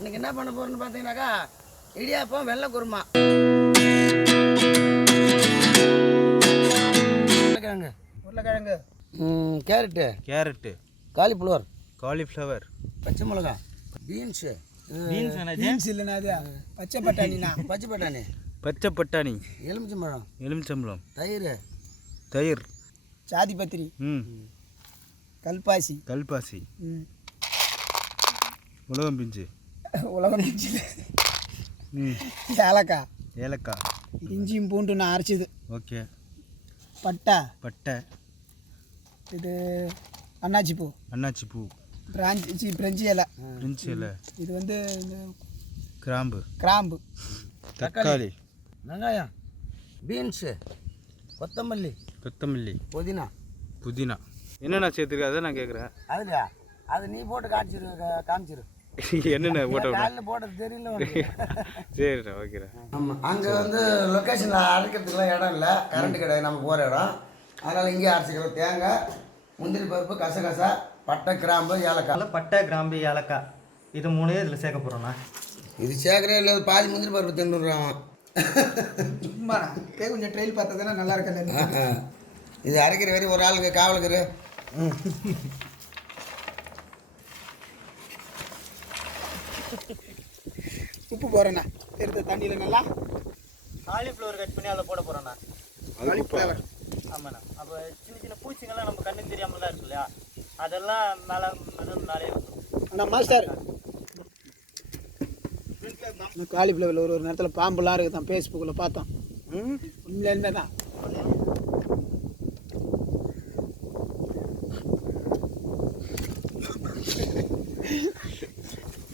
இன்னைக்கு என்ன பண்ண போறோம்னு பார்த்தீங்கன்னாக்கா இடியாப்பம் வெள்ளை குருமா. உருளைக்கிழங்கு. உருளைக்கிழங்கு. கேரட்டு. கேரட்டு. காலிஃப்ளவர். காலிஃப்ளவர். பச்சை மிளகா. பீன்ஸு. பீன்ஸ் பீன்ஸ் இல்லைண்ணா அது பச்சை பட்டாணிண்ணா. பச்சை பட்டாணி. பச்சை பட்டாணி. எலுமிச்சம்பழம். எலுமிச்சம்பழம். தயிர். தயிர். சாதி பத்திரி. ம். கல்பாசி. கல்பாசி. ம். உலகம் பிஞ்சு. உலகம் ம். ஏலக்காய் ஏலக்காய் இஞ்சியும் பூண்டு நான் அரைச்சது. ஓகே. பட்டை. பட்டை. இது அன்னாச்சி பூ. அன்னாச்சி பூ. பிராஞ்சி பிரெஞ்சி இலை. பிரிஞ்சி இலை. இது வந்து கிராம்பு. கிராம்பு. தக்காளி. வெங்காயம். பீன்ஸு. கொத்தமல்லி. கொத்தமல்லி. புதினா. புதினா. என்னென்ன சேர்த்துருக்கு? அதை நான் கேட்குறேன். அதுலையா அது நீ போட்டு காமிச்சிரு காமிச்சிரு. என்னென்ன போட்ட காலையில் போட்டது தெரியல சரிண்ணா ஓகேண்ணா ஆமாம் அங்கே வந்து லொக்கேஷனில் அரைக்கிறதுக்குலாம் இடம் இல்லை. கரண்ட் கிடையாது நம்ம போகிற இடம். அதனால் இங்கேயே அரைச்சிக்கிறோம் தேங்காய் முந்திரி பருப்பு கசகசா பட்டை கிராம்பு ஏலக்காய். பட்டை கிராம்பு ஏலக்காய். இது மூணையும் இதில் சேர்க்க போகிறோண்ணா இது சேர்க்கறே இல்லை பாதி முந்திரி பருப்பு சும்மா கே கொஞ்சம் ட்ரெயில் பார்த்தா தானே நல்லா இருக்கல இது அரைக்கிற வரையும் ஒரு ஆளுக்கு காவலுக்கு உப்பு போடுறேண்ணா எடுத்த தண்ணியில் நல்லா காலிஃப்ளவர் கட் பண்ணி அதில் போட போகிறோண்ணா காலிஃப்ளவர் ஆமாண்ணா. அப்போ சின்ன சின்ன பூச்சிங்கெல்லாம் நம்ம கண்ணுக்கு தெரியாமல் தான் இருக்கு இல்லையா? அதெல்லாம் மேலே மேலே மேலே வந்துடும் அண்ணா மாஸ்டர். காலிஃப்ளவரில் ஒரு ஒரு நேரத்தில் பாம்புலாம் இருக்குது தான் ஃபேஸ்புக்கில் பார்த்தோம். ம்? உண்மையிலேருந்தே தான்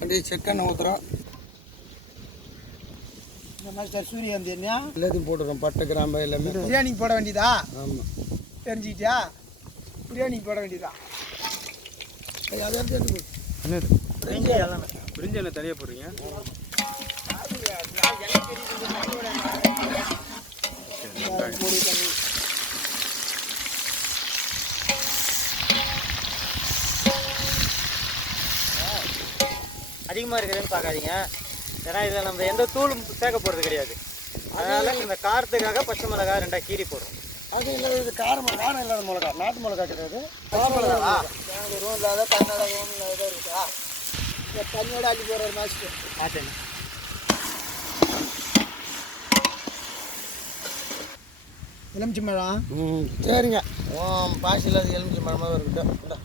அப்படியே செக்கெண்ணெய் ஊற்றுறோம் இந்த மாஸ்டர் சூரியகாந்தி என்ன எல்லாத்தையும் போட்டுறோம் பட்டை கிராம்பு எல்லாமே. பிரியாணிக்கு போட வேண்டியதா? ஆமாம் தெரிஞ்சுக்கிட்டியா? பிரியாணிக்கு போட வேண்டியதா? அதை எடுத்து எடுத்து. என்னது? பிரிஞ்சி எல்லாமே. பிரிஞ்சு என்ன தனியாக போடுறீங்க? அதிகமாக இருக்குதுன்னு பார்க்காதீங்க. ஏன்னா இதில் நம்ம எந்த தூளும் சேர்க்க போகிறது கிடையாது. அதனால் இந்த காரத்துக்காக பச்சை மிளகாய் ரெண்டா கீரி போடுறோம். அது இல்லை இது காரம் காரம் இல்லாத மிளகா நாட்டு மிளகா கிடையாது. பெங்களூரும் இல்லாத கர்நாடகாவும் இல்லாத இருக்கா? இந்த தண்ணியோட அள்ளி போகிற மாஸ்டர் ஆச்சேண்ணா எலுமிச்சம்பழம் ம். சரிங்க. ஓம் பாசி இல்லாத எலுமிச்சி மரமாக இருக்கட்டும்.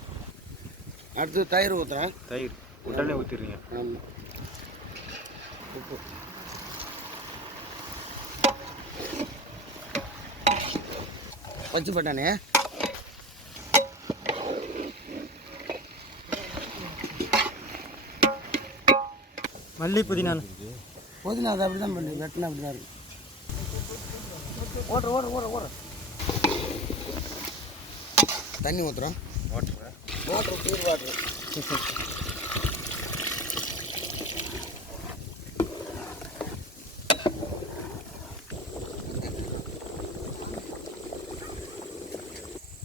அடுத்து தயிர் ஊற்றுறேன் தயிர். உடனே ஊற்றிடுறீங்க ஆமாம் உப்பு பச்சை பட்டாணி. மல்லி புதினா. புதினா அதை அப்படி தான் பண்ணி வெட்டினா அப்படி தான் இருக்கும். ஓடுற ஓடுற ஓடுற ஓடுற தண்ணி ஊற்றுறோம் வாட்டர் வாட்ரு பியூர் வாட்ரு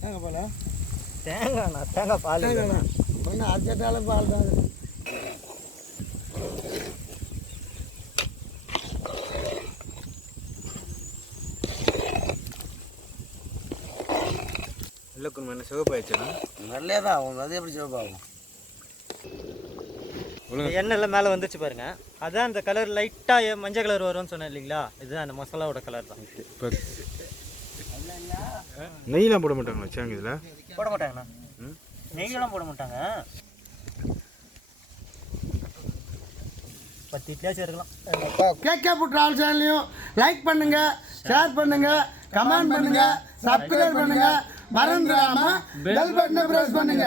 தேங்காய் பாலா? தேங்காய்ண்ணா தேங்காய் பால் தேங்காய் ஒன்று அரைச்சிட்டாலும் பால் தான். இல்லை என்ன சிவப்பாயிடுச்சுண்ணா? நல்லே தான் ஆகும் அது எப்படி சிவப்பாகும்? எண்ணெய்லாம் மேலே வந்துச்சு பாருங்க. அதான் அந்த கலர் லைட்டாக மஞ்சள் கலர் வரும்னு சொன்னேன் இல்லைங்களா? இதுதான் அந்த மசாலாவோட கலர் தான். நெய்லாம் போட மாட்டாங்களா சேங்க இதில்? போட மாட்டாங்கண்ணா நெய்யெல்லாம் போட மாட்டாங்க பத்து இட்லியாச்சும் இருக்கலாம் கேகே புட்ரால் சேனலையும் லைக் பண்ணுங்க ஷேர் பண்ணுங்க கமெண்ட் பண்ணுங்க சப்ஸ்கிரைப் பண்ணுங்க. மறந்துடாம பெல் பட்டனை பிரஸ் பண்ணுங்க.